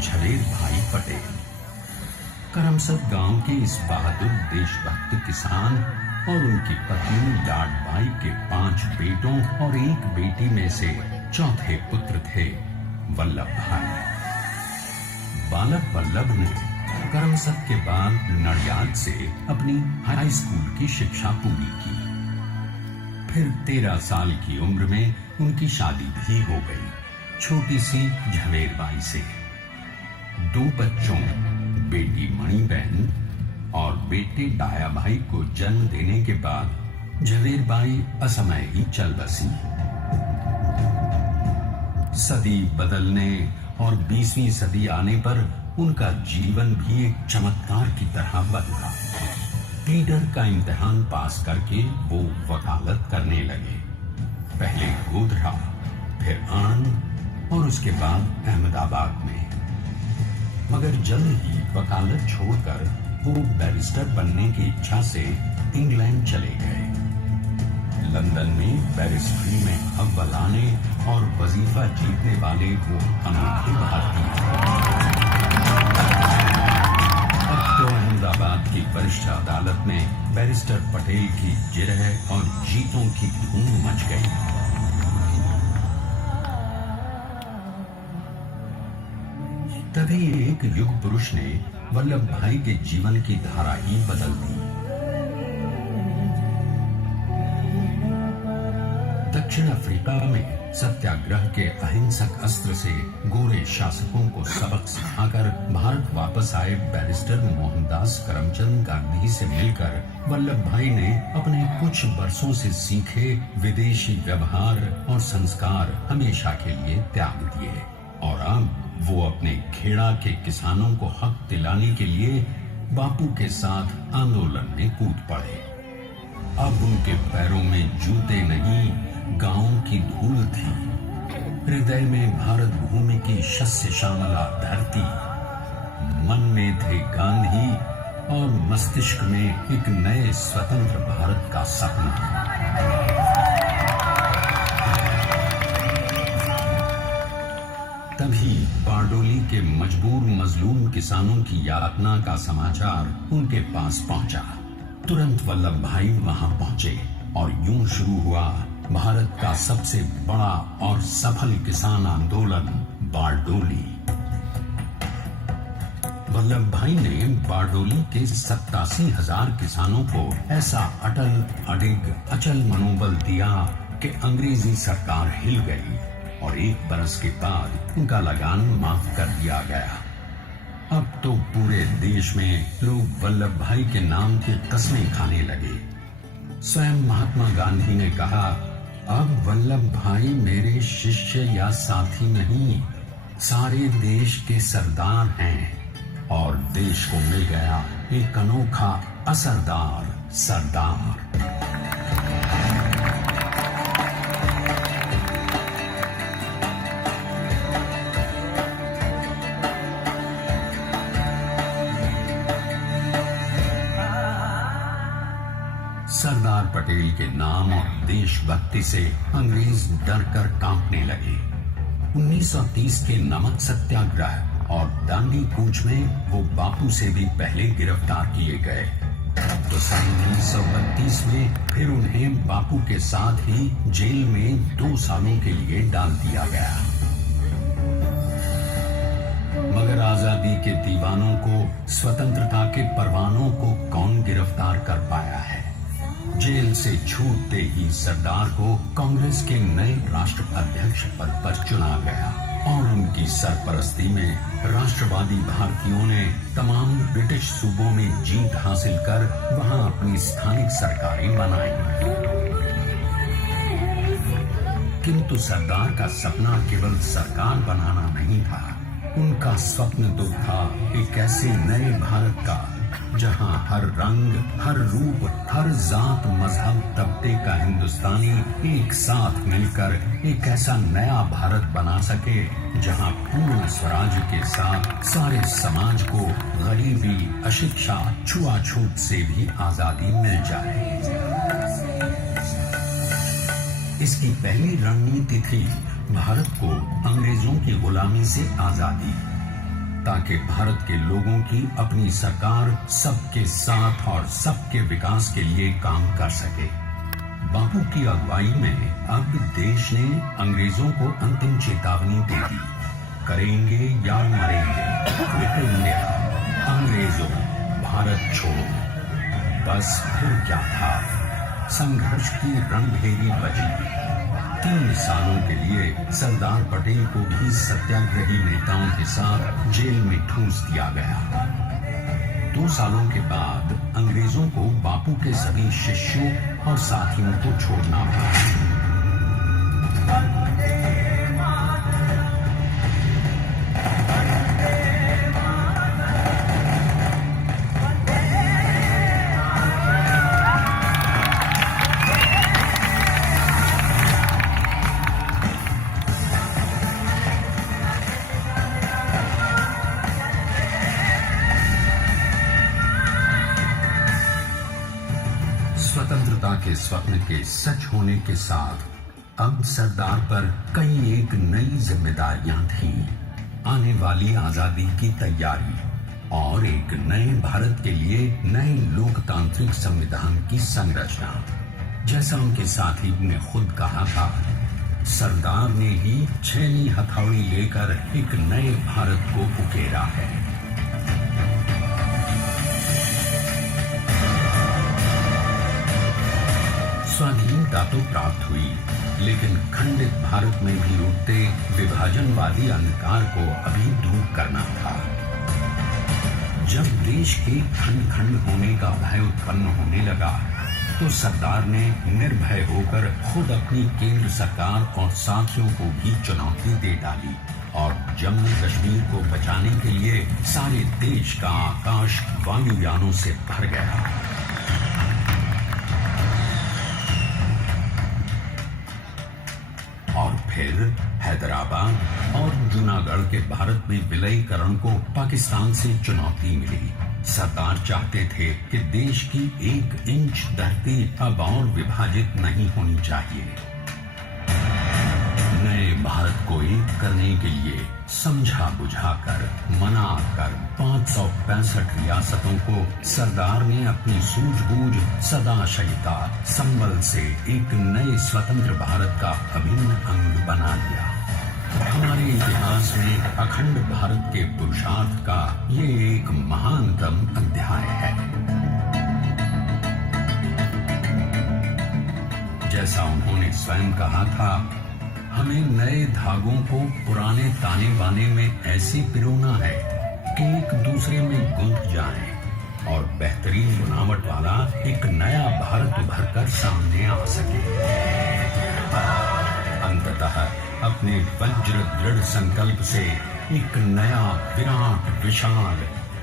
झवेर भाई पटेल। करमसद गांव के इस बहादुर देशभक्त किसान और उनकी पत्नी डाट बाई के 5 बेटों और 1 बेटी में से चौथे पुत्र थे वल्लभ भाई। बालक वल्लभ ने करमसद के बाद नडियाद से अपनी हाई स्कूल की शिक्षा पूरी की। फिर 13 साल की उम्र में उनकी शादी भी हो गई, छोटी सी झवेर बाई से। 2 बच्चों, बेटी मणिबेन और बेटे डाया भाई को जन्म देने के बाद झवेर बाई असमय ही चल बसी। सदी बदलने और 20वीं सदी आने पर उनका जीवन भी एक चमत्कार की तरह बदला। लीडर का इम्तिहान पास करके वो वकालत करने लगे, पहले गोधरा, फिर आणंद और उसके बाद अहमदाबाद में। मगर जल्द ही वकालत छोड़कर वो बैरिस्टर बनने की इच्छा से इंग्लैंड चले गए। लंदन में बैरिस्ट्री में अव्वल आने और वजीफा जीतने वाले वो अनोखे भारतीय थे। अब तो अहमदाबाद की वरिष्ठ अदालत में बैरिस्टर पटेल की जिरह और जीतों की धूम मच गई। तभी एक युग पुरुष ने वल्लभ भाई के जीवन की धारा ही बदल दी। दक्षिण अफ्रीका में सत्याग्रह के अहिंसक अस्त्र से गोरे शासकों को सबक सिखाकर भारत वापस आए बैरिस्टर मोहनदास करमचंद गांधी से मिलकर वल्लभ भाई ने अपने कुछ वर्षों से सीखे विदेशी व्यवहार और संस्कार हमेशा के लिए त्याग दिए और अब वो अपने खेड़ा के किसानों को हक दिलाने के लिए बापू के साथ आंदोलन में कूद पड़े। अब उनके पैरों में जूते नहीं, गांव की धूल थी। हृदय में भारत भूमि की शस्य श्यामला धरती, मन में थे गांधी और मस्तिष्क में एक नए स्वतंत्र भारत का सपना। तभी बारडोली के मजबूर मजलूम किसानों की यातना का समाचार उनके पास पहुंचा। तुरंत वल्लभ भाई वहां पहुंचे और यूं शुरू हुआ भारत का सबसे बड़ा और सफल किसान आंदोलन बारडोली। वल्लभ भाई ने बारडोली के 87,000 किसानों को ऐसा अटल, अडिग, अचल मनोबल दिया कि अंग्रेजी सरकार हिल गई और 1 बरस के बाद उनका लगान माफ कर दिया गया। अब तो पूरे देश में लोग वल्लभ भाई के नाम की कस्में खाने लगे। स्वयं महात्मा गांधी ने कहा, अब वल्लभ भाई मेरे शिष्य या साथी नहीं, सारे देश के सरदार हैं और देश को मिल गया एक अनोखा असरदार सरदार। सरदार पटेल के नाम और देशभक्ति से अंग्रेज डर कर कांपने लगे। 1930 के नमक सत्याग्रह और दांडी कूच में वो बापू से भी पहले गिरफ्तार किए गए। तो सन 1932 में फिर उन्हें बापू के साथ ही जेल में 2 सालों के लिए डाल दिया गया। मगर आजादी के दीवानों को, स्वतंत्रता के परवानों को कौन गिरफ्तार कर पाया है। जेल से छूटते ही सरदार को कांग्रेस के नए राष्ट्राध्यक्ष पद पर चुना गया और उनकी सरपरस्ती में राष्ट्रवादी भारतीयों ने तमाम ब्रिटिश सूबों में जीत हासिल कर वहां अपनी स्थानिक सरकारें बनाई। किंतु सरदार का सपना केवल सरकार बनाना नहीं था, उनका स्वप्न तो था एक ऐसे नए भारत का जहां हर रंग, हर रूप, हर जात, मजहब, तबके का हिंदुस्तानी एक साथ मिलकर एक ऐसा नया भारत बना सके जहां पूर्ण स्वराज के साथ सारे समाज को गरीबी, अशिक्षा, छुआछूत से भी आजादी मिल जाए। इसकी पहली रणनीति थी भारत को अंग्रेजों की गुलामी से आजादी। ताकि भारत के लोगों की अपनी सरकार सबके साथ और सबके विकास के लिए काम कर सके। बापू की अगुवाई में अब देश ने अंग्रेजों को अंतिम चेतावनी दे दी, करेंगे या मरेंगे, क्विट इंडिया, अंग्रेजों भारत छोड़ो। बस फिर क्या था, संघर्ष की रणभेरी बजी। 3 सालों के लिए सरदार पटेल को भी सत्याग्रही नेताओं के साथ जेल में ठूंस दिया गया। 2 सालों के बाद अंग्रेजों को बापू के सभी शिष्यों और साथियों को छोड़ना पड़ा। स्वतंत्रता के स्वप्न के सच होने के साथ अब सरदार पर कई एक नई जिम्मेदारियां थीं। आने वाली आजादी की तैयारी और एक नए भारत के लिए नए लोकतांत्रिक संविधान की संरचना। जैसा उनके साथी ने खुद कहा था, सरदार ने ही 6वीं हथौड़ी लेकर एक नए भारत को उकेरा है। स्वाधीनता तो प्राप्त हुई, लेकिन खंडित भारत में भी उठते विभाजनवादी अंधकार को अभी दूर करना था। जब देश के खंड खंड होने का भय उत्पन्न होने लगा, तो सरदार ने निर्भय होकर खुद अपनी केंद्र सरकार और साथियों को भी चुनौती दे डाली और जम्मू कश्मीर को बचाने के लिए सारे देश का आकाश वायुयानों से भर गया। और फिर हैदराबाद और जूनागढ़ के भारत में विलयीकरण को पाकिस्तान से चुनौती मिली। सरदार चाहते थे कि देश की 1 इंच धरती अब और विभाजित नहीं होनी चाहिए। नए भारत को एक करने के लिए समझा बुझाकर मनाकर 565 रियासतों को सरदार ने अपनी सूझबूझ सदाशयता संबल से एक नए स्वतंत्र भारत का अभिन्न अंग बना लिया। हमारे इतिहास में अखंड भारत के पुरुषार्थ का ये एक महानतम अध्याय है। जैसा उन्होंने स्वयं कहा था, हमें नए धागों को पुराने ताने बाने में ऐसे पिरोना है कि एक दूसरे में गुंथ जाएं और बेहतरीन बनावट वाला एक नया भारत उभर कर सामने आ सके। अंततः अपने वज्र दृढ़ संकल्प से एक नया विराट विशाल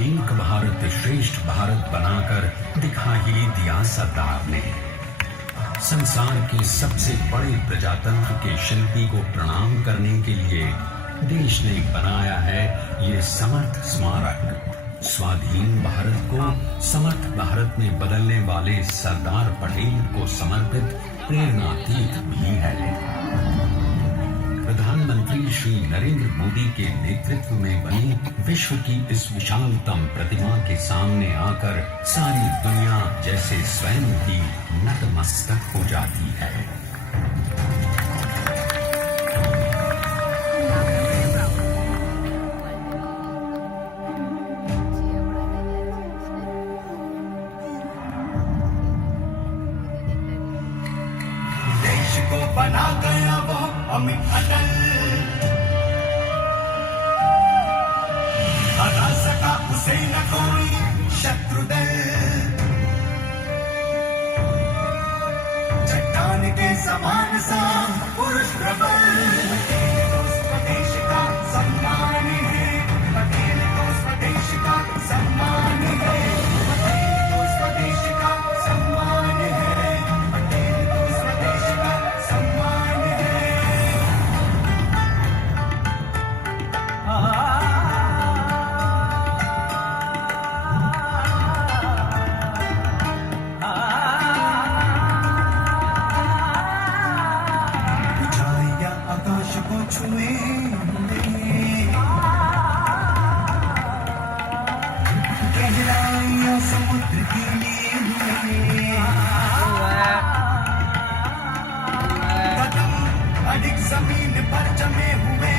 एक भारत श्रेष्ठ भारत बनाकर दिखा ही दिया सरदार ने। संसार के सबसे बड़े प्रजातंत्र के शिल्पी को प्रणाम करने के लिए देश ने बनाया है ये समर्थ स्मारक। स्वाधीन भारत को समर्थ भारत में बदलने वाले सरदार पटेल को समर्पित प्रेरणातीर्थ भी है। प्रधानमंत्री श्री नरेंद्र मोदी के नेतृत्व में बनी विश्व की इस विशालतम प्रतिमा के सामने आकर सारी दुनिया जैसे स्वयं ही नतमस्तक हो जाती है। देश को बना गया वो अमित अटल, हरा सका उसे न कोई शत्रुदल। चट्टान के समान सा पुरुष प्रबल, तो स्वदेश का सम्मान है, पटेल तो स्वदेश का सम्मान है, पटेल तो स्वदेश का सम्मान है, पटेल तो स्वदेश का सम्मान है। ऊंचाइयां आकाश को पड़ी जमीन पर जमे हुए